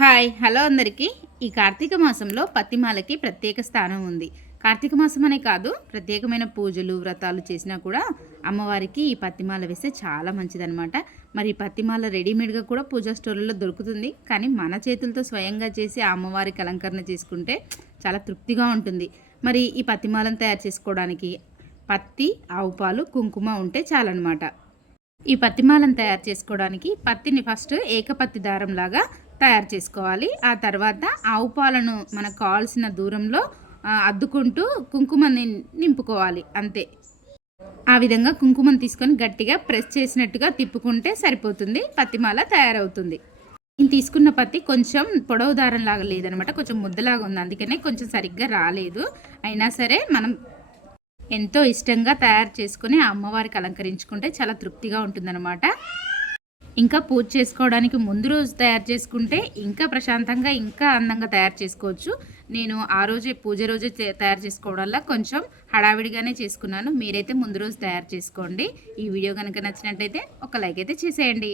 Hi hello అందరికీ. ఈ కార్తీక మాసంలో పత్తిమాలకి ప్రత్యేక స్థానం ఉంది. కార్తీక మాసం అనే కాదు, ప్రత్యేకమైన పూజలు వ్రతాలు చేసినా కూడా అమ్మవారికి ఈ పత్తిమాల వేస్తే చాలా మంచిదనమాట. మరి ఈ పత్తిమాల రెడీమేడ్గా కూడా పూజా స్టోర్లలో దొరుకుతుంది. కానీ మన చేతులతో స్వయంగా చేసి ఆ అమ్మవారికి అలంకరణ చేసుకుంటే చాలా తృప్తిగా ఉంటుంది. మరి ఈ పత్తిమాలను తయారు చేసుకోవడానికి పత్తి, ఆవు పాలు, కుంకుమ ఉంటే చాలన్నమాట. ఈ పత్తిమాలను తయారు చేసుకోవడానికి పత్తిని ఫస్ట్ ఏకపత్తి దారంలాగా తయారు చేసుకోవాలి. ఆ తర్వాత ఆవు పాలను మనకు కావాల్సిన దూరంలో అద్దుకుంటూ కుంకుమని నింపుకోవాలి, అంతే. ఆ విధంగా కుంకుమను తీసుకొని గట్టిగా ప్రెస్ చేసినట్టుగా తిప్పుకుంటే సరిపోతుంది, పత్తిమాల తయారవుతుంది. నేను తీసుకున్న పత్తి కొంచెం పొడవు దారంలాగా లేదనమాట, కొంచెం ముద్దలాగా ఉంది, అందుకనే కొంచెం సరిగ్గా రాలేదు. అయినా సరే మనం ఎంతో ఇష్టంగా తయారు చేసుకుని ఆ అమ్మవారికి అలంకరించుకుంటే చాలా తృప్తిగా ఉంటుందన్నమాట. ఇంకా పూజ చేసుకోవడానికి ముందు రోజు తయారు చేసుకుంటే ఇంకా ప్రశాంతంగా ఇంకా అందంగా తయారు చేసుకోవచ్చు. నేను ఆ రోజే పూజ రోజే తయారు చేసుకోవడం వల్ల కొంచెం హడావిడిగానే చేసుకున్నాను. మీరైతే ముందు రోజు తయారు చేసుకోండి. ఈ వీడియో కనుక నచ్చినట్టయితే ఒక లైక్ అయితే చేసేయండి.